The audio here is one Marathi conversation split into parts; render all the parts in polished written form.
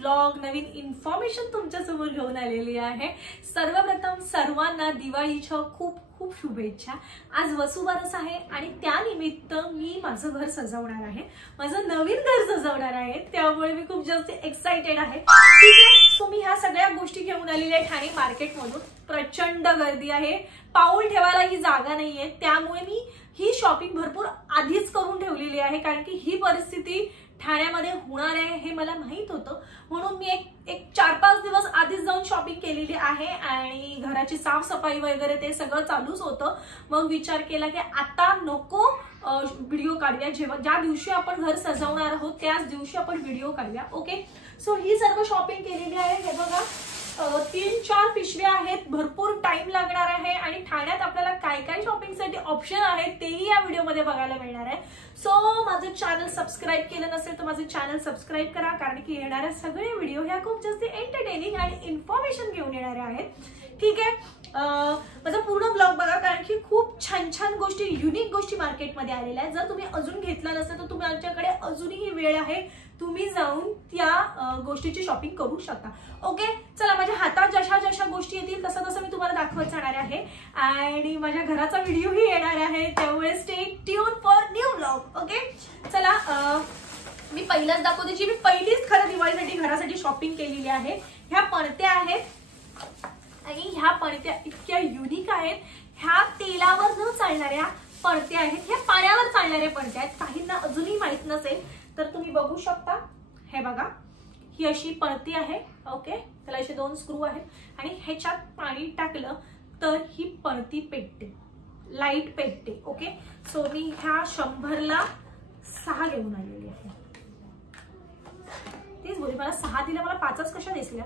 ब्लॉग, नवीन इन्फॉर्मेशन तुमच्या समोर घेऊन आलेली आहे। सर्वप्रथम सर्वांना दिवाळीच्या खूप खूप शुभेच्छा। आज वसुबारस आहे आणि त्यानिमित्त मी माझं घर सजवणार आहे, माझं नवीन घर सजवणार आहे, त्यामुळे मी खूप जास्त एक्साइटेड आहे। ठीक आहे, सो मी ह्या सगळ्या गोष्टी घेऊन आलेली आहे ठाणे मार्केटमधून। प्रचंड गर्दी आहे, पाऊल ठेवायला ही जागा नाहीये, त्यामुळे मी ही शॉपिंग भरपूर आधीच करून ठेवलेली आहे, कारण की ही परिस्थिती ठाण्यामध्ये होणार आहे हे मला माहित होतं, म्हणून मी एक 4-5 दिवस आधीच जाऊन शॉपिंग केलेली आहे आणि घराची साफसफाई वगैरे ते सगळं चालूच होतं। मग विचार केला की आता नको व्हिडिओ काढूया, ज्या दिवशी आपण घर सजवणार आहोत त्याच दिवशी आपण व्हिडिओ काढूया। ओके, सो ही सर्व शॉपिंग केलेली आहे। हे बघा 3-4 पिशव्या आहेत, भरपूर टाइम लागणार आहे आणि ठाण्यात आपल्याला काय काय शॉपिंगसाठी ऑप्शन आहेत तेही या व्हिडिओमध्ये बघायला मिळणार आहे। सो माझं चॅनल सबस्क्राइब केलं नसेल तर माझं चॅनल सबस्क्राइब करा, कारण की येणाऱ्या सगळे व्हिडिओ ह्या खूप जास्त एंटरटेनिंग आणि इन्फॉर्मेशन घेऊन येणारे आहेत। ठीक आहे, माझा पूर्ण ब्लॉग बघा, कारण की खूप छान छान गोष्टी, युनिक गोष्टी मार्केटमध्ये आलेल्या आहेत। जर तुम्ही अजून घेतला नसेल तर तुम्ही आमच्याकडे अजूनही वेळ आहे, तुम्ही जाऊन त्या गोष्टीची शॉपिंग करू शकता। ओके, चला माझ्या हातात जशा जशा गोष्टी येतील तसं तसं मी तुम्हाला दाखवत जाणार आहे आणि माझ्या घराचा व्हिडिओही येणार आहे, त्यामुळे stay tune for new blog. Okay, चला मी पहिलाच दाखवते जी मी पहिलीच खरं दिवाळीसाठी घरासाठी शॉपिंग केलेली आहे। ह्या पणत्या आहेत आणि ह्या पणत्या इतक्या युनिक आहेत। ह्या तेलावर न चालणाऱ्या पणत्या आहेत, ह्या पाण्यावर चालणाऱ्या पणत्या आहेत। काहींना अजूनही माहित नसेल तर तुम्ही बघू शकता, हे बघा ही अशी पणती आहे। ओके, त्याला असे 2 स्क्रू आहेत आणि ह्याच्यात पाणी टाकलं तर ही पणती पेटते, लाईट पेटते। ओके, सो मी ह्या 100ला 6 घेऊन आलेली आहे। तेच बोलले, मला 6 दिल्या, मला 5च कशा दिसल्या।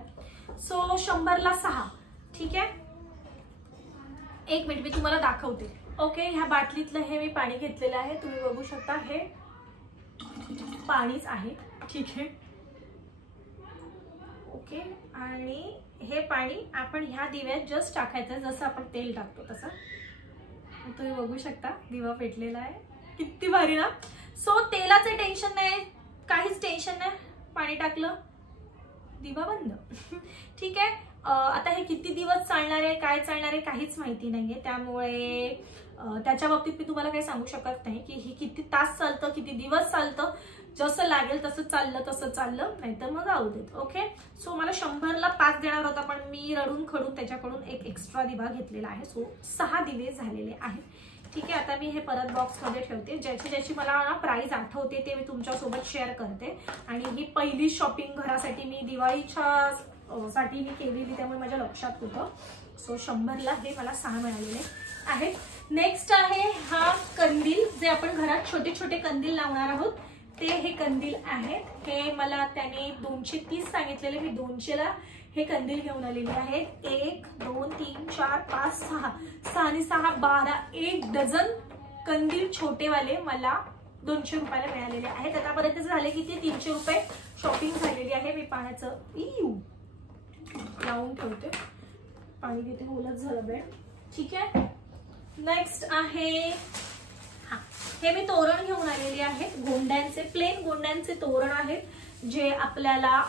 सो 100ला 6। ठीक आहे, एक मिनिट मी तुम्हाला दाखवते। ओके, ह्या बाटलीतलं हे मी पाणी घेतलेलं आहे, तुम्ही बघू शकता हे पाणीच आहे। ठीक आहे, ओके, आणि हे पाणी आपण ह्या दिव्यात जस्ट टाकायचं, जसं आपण तेल टाकतो तसं। तुम्ही बघू शकता दिवा पेटलेला आहे, किती भारी ना। सो तेलाचे टेन्शन नाही, काहीच टेन्शन नाही, पाणी टाकलं दिवा बंद। ठीक आहे, आता हे किती दिवस चालणार आहे, काय चालणार आहे काहीच माहिती नाहीये, त्यामुळे त्याच्या बाबतीत मी तुम्हाला काही सांगू शकत नाही की ही किती तास चालतं, किती दिवस चालतं। जसं लागेल तसं चाललं, नाहीतर मग जाऊ देत। ओके, सो मला 100ला 5 देणार होता, पण मी रडून खडून त्याच्याकडून एक एक्स्ट्रा दिवा घेतलेला आहे। सो 6 दिवे झालेले आहेत। ठीक आहे, आता मी हे परत बॉक्समध्ये ठेवते, ज्याची ज्याची मला प्राइस आठवते ते मी तुमच्यासोबत शेअर करते। आणि ही पहिली शॉपिंग घरासाठी मी दिवाळीच्या साठी मी केलेली, त्यामुळे माझ्या लक्षात होतं। सो 100ला हे मला 6 मिळालेले आहेत। नेक्स्ट आहे हा कंदील, जे आपण घरात छोटे छोटे कंदील लावणार आहोत ते हे कंदील आहेत। हे मला त्याने 230 सांगितलेले, मी 200ला हे कंदील घेऊन आलेले आहेत। 1 2 3 4 5 6 6 आणि 6 12, 1 डझन कंदील छोटेवाले मला 200 रुपयाला मिळालेले आहेत। आतापर्यंत झाले की ते 300 रुपये शॉपिंग झालेली आहे। मी पाण्याचं लावून ठेवते, पाणी घेते, ओलच झालं बेड। ठीक आहे, नेक्स्ट आहे हे मी तोरण घेऊन आलेली आहे, गोंड्यांचे, प्लेन गोंड्यांचे तोरण आहेत, जे आपल्याला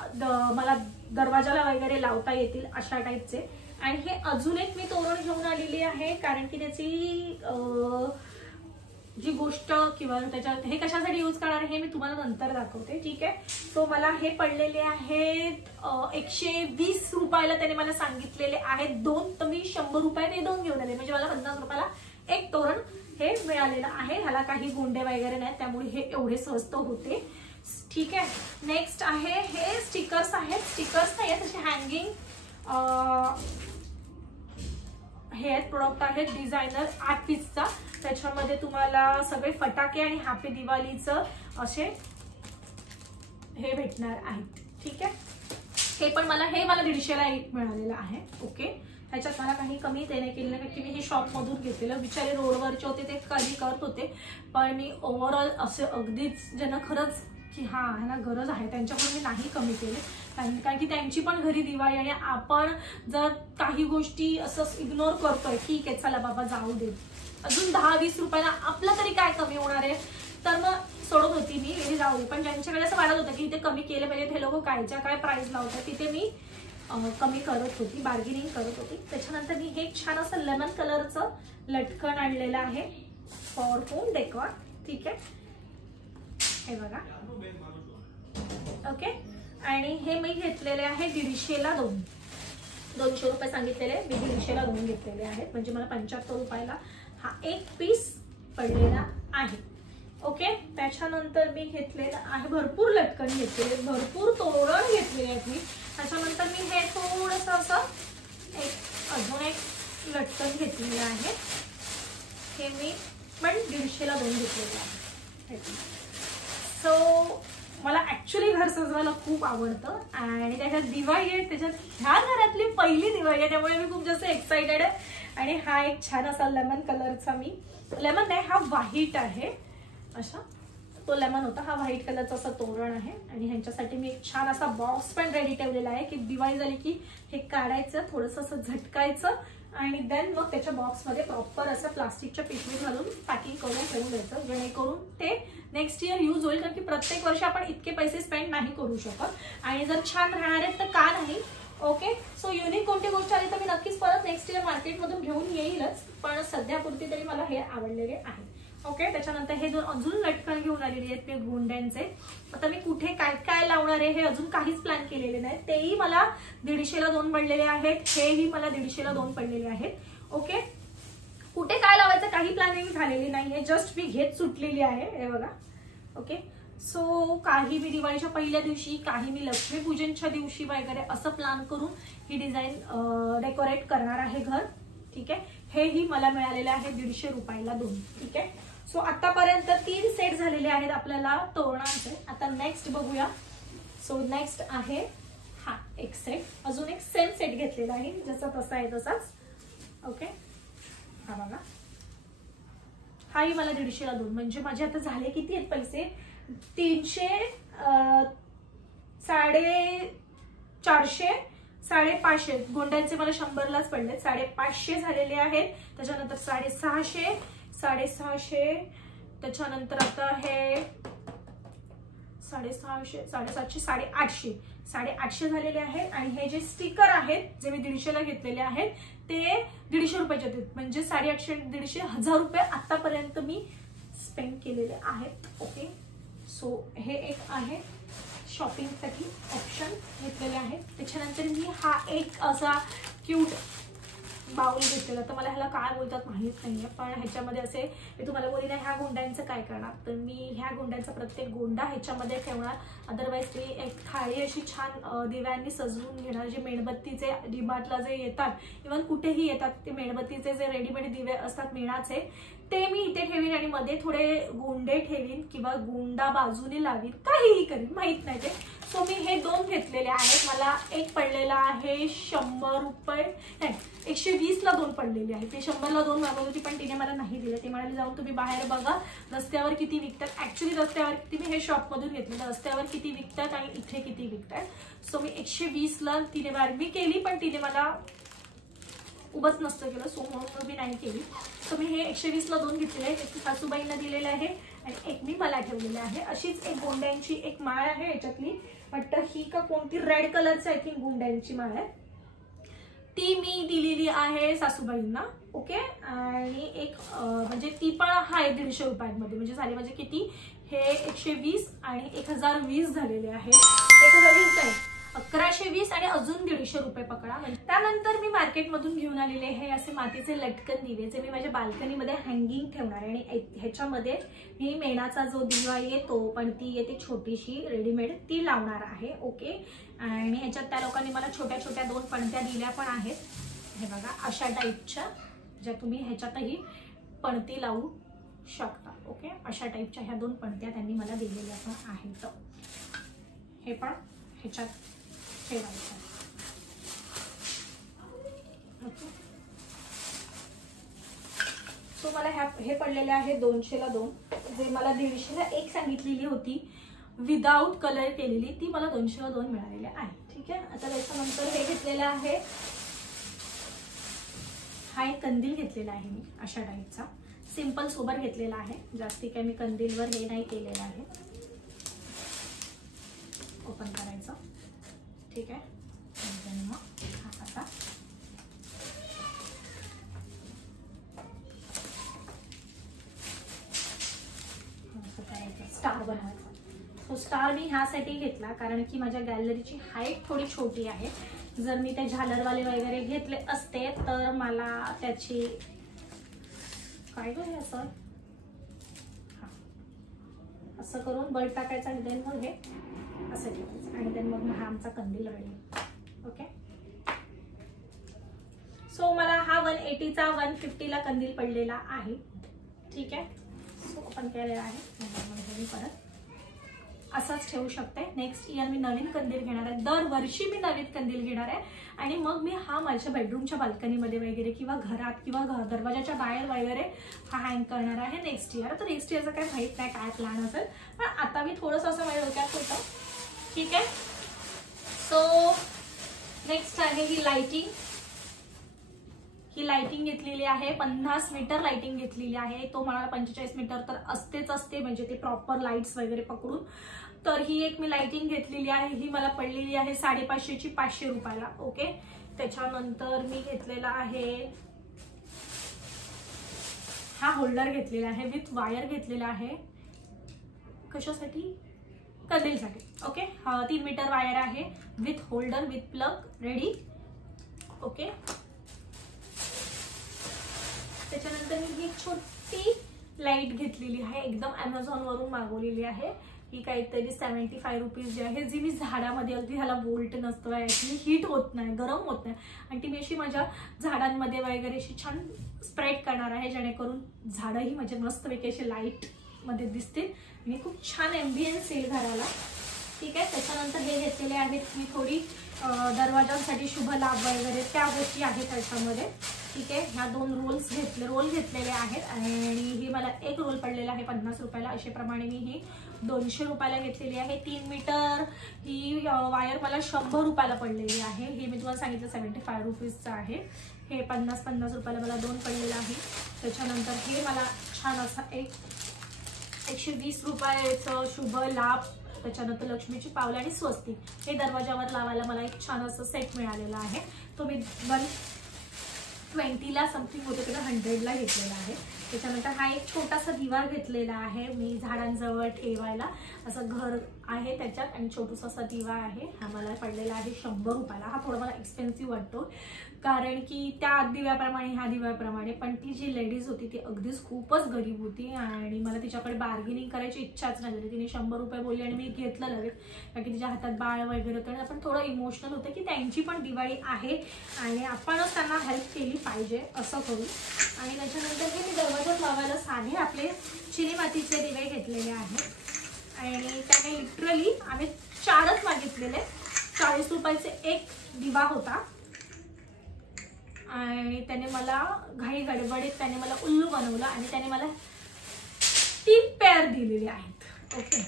मला दरवाजाला वगैरे लावता येतील अशा टाईपचे। आणि हे अजून एक मी तोरण घेऊन आलेली आहे, कारण की त्याची जी गोष्ट किंवा त्याच्यात हे कशासाठी यूज करणार आहे हे मी तुम्हाला नंतर दाखवते। ठीक आहे, सो मला हे पडलेले आहेत 120 रुपयाला, त्याने मला सांगितलेले आहेत 2, तर मी 100 रुपयाने 2 घेऊन आले, म्हणजे मला 50 रुपयाला एक तोरण हे मिळालेलं आहे। ह्याला काही गोंडे वगैरे नाहीत, त्यामुळे हे एवढे स्वस्त होते। ठीक आहे, नेक्स्ट आहे हे स्टिकर्स आहेत, स्टिकर्स नाही आहेत, असे हँगिंग हे प्रोडक्ट आहेत डिझायनर 8 पीसचा। त्याच्यामध्ये तुम्हाला सगळे फटाके आणि हॅपी दिवाळीचं असे हे भेटणार आहेत। ठीक आहे, हे पण मला 150ला मिळालेलं आहे। ओके, ह्याच्यात मला काही कमी देणे केले नाही, की मी हे शॉप मधून घेतलेलं, बिचारे रोडवरचे होते ते कधी करत होते, पण मी ओव्हरऑल असे अगदीच ज्यांना खरंच की हा ह्याला गरज आहे त्यांच्याकडून मी नाही कमी केले, कारण की त्यांची पण घरी दिवाळी आणि आपण जर काही गोष्टी असं इग्नोर करतोय, ठीक आहे चला बाबा जाऊ दे, अजून 10-20 रुपयाला आपला तरी काय कमी होणार आहे। तर मग सोडत होती मी जाऊ दे, पण ज्यांच्याकडे असं वाटत होतं की इथे कमी केलं पाहिजे, हे लोक कायच्या काय प्राइस लावतात, तिथे मी कमी करत होती, बार्गेनिंग करत होती. त्याच्यानंतर मी हे छान असं लेमन कलरचं लटकन आणलेलं आहे फॉर होम डेकोर. ठीक आहे, हे बघा. ओके, आणि हे मी घेतलेले आहे 150ला 2. 200 रुपये सांगितलेले, मी 150ला 2 घेतलेले आहेत, म्हणजे मला 75 रुपयाला हा एक पीस पडलेला आहे. ओके, त्याच्यानंतर मी घेतलेलं आहे, भरपूर लटकन घेतलेले, भरपूर तोरण घेतलेले आहेत मी. त्याच्यानंतर मी हे थोडंसं असं अजून एक लटकन घेतलेलं आहे, हे मी पण 150ला 2 घेतलेले आहे. सो मला ऍक्च्युली घर सजवायला खूप आवडतं आणि त्याच्यात दिवाळी आहे, त्याच्यात ह्या घरातली पहिली दिवाळी आहे, त्यामुळे मी खूप जास्त एक्साइटेड आहे. आणि हा एक छान असा लेमन कलरचा, मी लेमन नाही, हा व्हाईट आहे, असा तो लेमन होता, हा व्हाईट कलरचा असा तोरण आहे. आणि ह्यांच्यासाठी मी एक छान असा बॉक्स पण रेडी ठेवलेला आहे की दिवाळी झाली की हे काढायचं, थोडंसं असं झटकायचं आणि देन मग त्याच्या बॉक्समध्ये प्रॉपर असं प्लास्टिकच्या पिशवीत घालून पॅकिंग करून ठेवून द्यायचं, जेणेकरून ते नेक्स्ट इयर यूज होईल. कारण की प्रत्येक वर्षी आपण इतके पैसे स्पेंड नाही करू शकत आणि जर छान राहणार आहेत तर का नाही. ओके, सो युनिक कोणती गोष्ट आली तर मी नक्कीच परत नेक्स्ट इयर मार्केटमधून घेऊन येईलच, पण सध्यापुरती तरी मला हे आवडलेले आहे. ओके, त्याच्यानंतर हे दोन अजून लटकन घेऊन आलेली आहेत मी गोंड्यांचे. आता मी कुठे काय काय लावणार आहे हे अजून काहीच प्लॅन केलेले नाही, तेही मला 150ला 2 पडलेले आहेत, हेही मला 150ला 2 पडलेले आहेत. ओके, कुठे काय लावायचं काही प्लॅनिंग झालेली नाहीये, जस्ट मी घेत सुटलेली आहे, हे बघा. ओके, सो काही मी दिवाळीच्या पहिल्या दिवशी, काही मी लक्ष्मीपूजनच्या दिवशी वगैरे असं प्लॅन करून ही डिझाईन डेकोरेट करणार आहे घर. ठीक आहे, हेही मला मिळालेले आहे 150 रुपयाला 2. ठीक आहे, सो आतापर्यंत 3 सेट झालेले आहेत आपल्याला तोरणांचे. आता नेक्स्ट बघूया. सो नेक्स्ट आहे हा एक सेट, अजून एक सेम सेट घेतलेला आहे, जसा तसा आहे तसाच. ओके, हा बघा, हाही मला 150ला 2, म्हणजे माझे आता झाले किती आहेत पैसे, 300, 450, 550. गोंड्यांचे मला 100लाच पडले, 550 झालेले आहेत. त्याच्यानंतर 650, 650, त्याच्यानंतर आता हे 650, 750, 850 झालेले आहेत. आणि हे जे स्टिकर आहेत जे मी 150ला घेतलेले आहेत ते 150 रुपयाचे आहेत, म्हणजे 850, 150, 1000 रुपये आतापर्यंत मी स्पेंड केलेले आहेत. ओके, सो हे एक आहे शॉपिंगसाठी ऑप्शन घेतलेले आहे. त्याच्यानंतर मी हा एक असा क्यूट बाउल घेतलेला, तर मला ह्याला काय बोलतात माहित नाहीये, पण ह्याच्यामध्ये असे मी तुम्हाला बोलली ना, ह्या गोंड्यांचं काय करणार, तर मी ह्या गोंड्यांचा प्रत्येक गोंडा ह्याच्यामध्ये ठेवणार. अदरवाईज ती एक थाळी अशी छान दिव्यांनी सजवून घेणार, जे मेणबत्तीचे डीमार्टला जे येतात, इव्हन कुठेही येतात ते मेणबत्तीचे जे रेडीमेड दिवे असतात मेणाचे, ते मी इथे ठेवीन आणि मध्ये थोडे गोंडे ठेवीन किंवा गोंडा बाजूने लावीन, काहीही करीन, माहित नाही ते. सो मी हे 2 घेतलेले आहेत. मला एक पडलेला आहे 100 रुपये, नाही 120ला 2 पडलेले आहे. ते 100ला 2 मागवत होती पण तिने मला नाही दिले, ते म्हणाले जाऊन तुम्ही बाहेर बघा रस्त्यावर किती विकतात. ऍक्च्युली रस्त्यावर किती, मी हे शॉप मधून घेतलेलं, रस्त्यावर किती विकतात आणि इथे किती विकतात. सो मी 120ला तिने बार्गी केली, पण तिने मला उभंच नसतं केलं, सो म्हणून मी नाही केली. सो मी हे 120ला 2 घेतलेले आहे, एक सासूबाईंना दिलेले आहे आणि एक मी मला ठेवलेले आहे. अशीच एक गोंड्यांची एक माळ आहे याच्यातली, वाटतं ही का कोणती रेड कलरची आय थिंक गोंड्यांची माळ आहे, ती मी दिलेली आहे सासूबाईंना. ओके, आणि एक म्हणजे ती पण आहे 150 रुपयांमध्ये, म्हणजे झाले म्हणजे किती, हे 120 आणि 1020 झालेले आहेत. 1020 नाही, 1120 आणि अजून 150 रुपये पकडा. त्यानंतर मी मार्केटमधून घेऊन आलेले हे असे मातीचे लटकन दिवे, जे मी माझ्या बाल्कनीमध्ये हँगिंग ठेवणार आहे. आणि ह्याच्यामध्ये मी मेणाचा जो दिवा येतो पण ती येते छोटीशी रेडीमेड, ती लावणार आहे. ओके, आणि ह्याच्यात त्या लोकांनी मला छोट्या छोट्या 2 पणत्या दिल्या पण आहेत, हे बघा अशा टाईपच्या, ज्या तुम्ही ह्याच्यातही पणती लावू शकता. ओके, अशा टाईपच्या ह्या 2 पणत्या त्यांनी मला दिलेल्या पण आहेत. हे पण ह्याच्यात ठेवायचं. ओके, सो मला हे पडलेले आहे 200ला 2, जे मला 150ला 1 सांगितलेली होती विदाउट कलर केलेली, ती मला 200ला 2 मिळालेली आहे. ठीक आहे, आता त्याच्यानंतर हे घेतलेलं आहे, हा एक कंदील घेतलेला आहे मी अशा टाईपचा, सिंपल सोबर घेतलेला आहे, जास्ती काही मी कंदीलवर हे नाही केलेलं आहे. ओपन करायचं, ठीक आहे. आणि मग हा असा स्टार बनवायचा. सो स्टार मी ह्यासाठी घेतला कारण की माझ्या गॅलरीची हाईट थोडी छोटी आहे. जर मी ते झालरवाले वगैरे घेतले असते तर मला त्याची काय गं हे असं असं करून बल्ब टाकायचा आणि देन मग हे असं ठेवायचं आणि देन मग हा आमचा कंदील रेडी. ओके. सो मला हा 180चा 150ला कंदील पडलेला आहे, ठीक आहे. सो ओपन केलेला आहे. मी परत असंच ठेवू शकते. नेक्स्ट इयर मी नवीन कंदील घेणार आहे, दरवर्षी मी नवीन कंदील घेणार आहे आणि मग मी हा माझ्या बेडरूमच्या बाल्कनीमध्ये वगैरे किंवा घरात किंवा दरवाजाच्या बाहेर वगैरे हा हँग करणार आहे नेक्स्ट इयर. तर नेक्स्ट इयरचं काय माहीत नाही काय प्लॅन असेल, पण आता मी थोडंसं असं माझ्या डोक्यात होतं, ठीक आहे. सो नेक्स्ट आहे ही लाइटिंग. ही लाइटिंग घेतलेली आहे, 50 मीटर लाइटिंग घेतलेली आहे. तो मला 45 मीटर तर असतेच असते, म्हणजे ते प्रॉपर लाईट्स वगैरे पकडून. तर ही एक मी लाइटिंग घेतलेली आहे, ही मला पडलेली आहे 550ची 500 रुपयाला. ओके. त्याच्यानंतर मी घेतलेला आहे हा होल्डर घेतलेला आहे विथ वायर घेतलेला आहे. कशासाठी? कंदीलसाठी. ओके. 3 मीटर वायर आहे with holder with plug ready. Okay. त्याच्यानंतर मी ही छोटी लाईट घेतलेली आहे, एकदम Amazon वरून मागवलेली आहे. ही काहीतरी 75 रुपीज जी आहे, जी मी झाडामध्ये अगदी ह्याला वोल्ट नसतो, ॲक्च्युली हीट होत नाही, गरम होत नाही आणि ती मी अशी माझ्या झाडांमध्ये वगैरे अशी छान स्प्रेड करणार आहे, जेणेकरून झाडंही माझे मस्तपैकी असे लाईटमध्ये दिसतील आणि खूप छान ॲम्बियन्स येईल घराला, ठीक आहे. त्याच्यानंतर हे घेतलेले आहेत मी थोडी दरवाजांसाठी शुभ लाभ वगैरे त्या गोष्टी आहेत त्याच्यामध्ये, ठीक आहे. ह्या 2 रोल घेतलेले आहेत आणि ही मला एक रोल पडलेला आहे 50 रुपयाला. अशा प्रमाणे मी ही 200 रुपयाला घेतलेली आहे. 3 मीटर ही वायर मला 100 रुपयाला पडलेली आहे. हे मी तुम्हाला सांगितलं 75 रुपीजचं आहे. हे 50 रुपयाला मला 2 पडलेलं आहे. त्याच्यानंतर हे मला छान असं 120 रुपयाचं शुभ लाभ. त्याच्यानंतर लक्ष्मीची पावलं आणि स्वस्तिक हे दरवाजावर लावायला मला एक छान असं सेट मिळालेला आहे. तो मी 120ला समथिंग होते त्याला 100ला घेतलेला आहे. त्याच्यानंतर हा एक छोटासा दिवा घेतलेला आहे मी झाडांजवळ ठेवायला. असं घर आहे त्याच्यात आणि छोटूसा असा दिवा आहे. हा मला पडलेला आहे 100 रुपयाला. हा थोडा मला एक्सपेन्सिव्ह वाटतो कारण की त्या दिव्याप्रमाणे ह्या दिव्याप्रमाणे, पण ती जी लेडीज होती ती अगदीच खूपच गरीब होती आणि मला तिच्याकडे बार्गेनिंग करायची इच्छाच नाही झाली. तिने 100 रुपये बोलली आणि मी घेतलं लगेच, कारण की तिच्या हातात बाळ वगैरे होतं आणि आपण थोडं इमोशनल होतं की त्यांची पण दिवाळी आहे आणि आपणच त्यांना हेल्प केली पाहिजे असं करू. आणि त्याच्यानंतर हे मी दरवाजात लावायला साधे आपले चिनी मातीचे दिवे घेतलेले आहेत आणि त्याने लिटरली आम्ही 4च मागितलेले. 40 रुपयाचे एक दिवा होता आणि त्याने मला घाई गडबडीत त्याने मला उल्लू बनवलं आणि त्याने मला 3 पेअर दिलेले आहेत. ओके.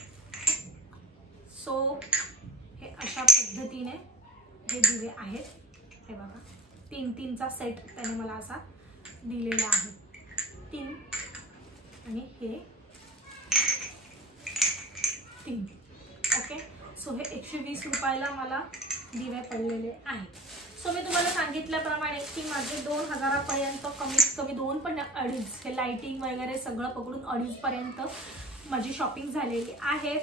सो हे अशा पद्धतीने हे दिवे आहेत. हे बघा 3-3चा सेट त्याने मला असा दिलेला आहे. 3 आणि हे 3. ओके. सो हे 120 रुपयाला मला दिवे पडलेले आहेत. सो मी तुम्हाला सांगितल्याप्रमाणे की माझे 2000 पर्यंत कमीत कमी 2 पण 2.5 हे लाइटिंग वगैरे सगळं पकडून 2.5 पर्यंत माझी शॉपिंग झालेली आहे.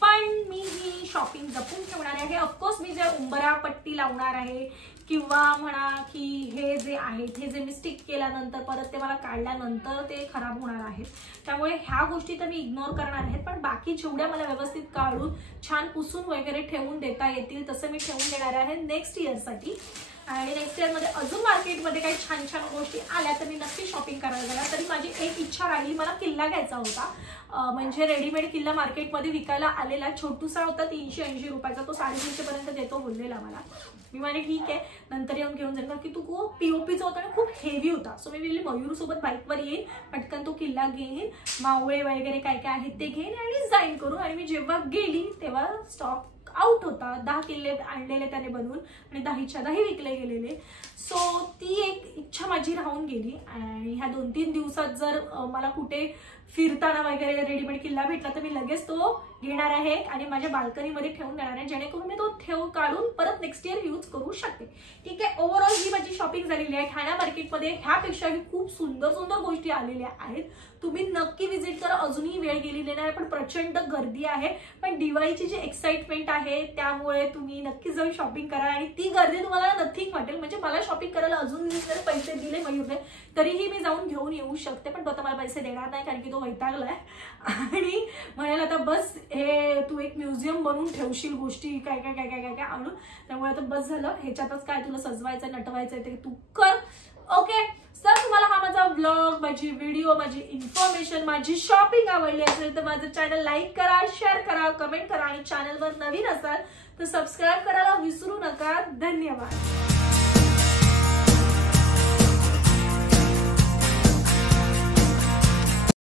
पण मी ही शॉपिंग जपून ठेवणार आहे. ऑफकोर्स मी जे उंबरा पट्टी लावणार आहे किंवा म्हणा की हे जे आहेत हे जे मी स्टिक केल्यानंतर परत ते मला काढल्यानंतर ते खराब होणार आहेत, त्यामुळे ह्या गोष्टी तर मी इग्नोर करणार आहेत. पण बाकी जेवढ्या मला व्यवस्थित काढून छान पुसून वगैरे ठेवून देता येतील तसं मी ठेवून देणार आहे नेक्स्ट इयरसाठी. आणि नेक्स्ट इयरमध्ये अजून मार्केटमध्ये काही छान छान गोष्टी आल्या तर मी नक्की शॉपिंग करायला जाणार. तरी माझी एक इच्छा राहिली, मला किल्ला घ्यायचा होता. म्हणजे रेडीमेड किल्ला मार्केटमध्ये विकायला आलेला छोटूसा होता 380 रुपयाचा. तो 350 पर्यंत देतो बोललेला मला. मी म्हणे ठीक आहे नंतर येऊन घेऊन जाईल, कारण की तो खूप पीओपीचा होता आणि खूप हेवी होता. सो मी बोलली मयूरसोबत बाईकवर येईल, पटकन तो किल्ला घेईन, मावळे वगैरे काय काय आहेत ते घेईन आणि जाईन करू. आणि मी जेव्हा गेली तेव्हा स्टॉक आउट होता. 10 किल्ले आणलेले त्याने बनवून आणि 10च्या 10 विकले गेलेले. सो ती एक इच्छा माझी राहून गेली. आणि ह्या 2-3 दिवसात जर मला कुठे फिरताना वगैरे रेडीमेड किल्ला भेटला तर मी लगेच तो घेणार आहे आणि माझ्या बाल्कनीमध्ये ठेवून देणार आहे, जेणेकरून मी तो काढून परत नेक्स्ट इयर यूज करू शकते. ठीक आहे. ओव्हरऑल ही माझी शॉपिंग झालेली आहे. ठाणा मार्केटमध्ये ह्यापेक्षाही खूप सुंदर सुंदर गोष्टी आलेल्या आहेत. तुम्ही नक्की व्हिजिट करा. अजूनही वेळ गेलेली नाही, पण प्रचंड गर्दी आहे. पण दिवाळीची जी एक्साइटमेंट आहे त्यामुळे तुम्ही नक्की जाऊन शॉपिंग करा आणि ती गर्दी तुम्हाला नथिंग वाटेल. म्हणजे मला शॉपिंग करायला अजून जर पैसे दिले मयूरने तरीही मी जाऊन घेऊन येऊ शकते, पण तो आता मला पैसे देणार नाही कारण की तो वैतागलाय आणि म्हणाला आता बस हे तू एक म्युझियम बनवून ठेवशील गोष्टी काय काय काय काय काय काय आणून, त्यामुळे आता बस झालं. ह्याच्यातच काय तुला सजवायचं नटवायचं ते तू कर. ओके. जर तुम्हाला हा माझा व्लॉग, माझी व्हिडिओ, माझी इन्फॉर्मेशन, माझी शॉपिंग आवडली असेल तर माझं चॅनल लाईक करा, शेअर करा, कमेंट करा आणि चॅनलवर नवीन असाल तर सबस्क्राईब करायला विसरू नका. धन्यवाद.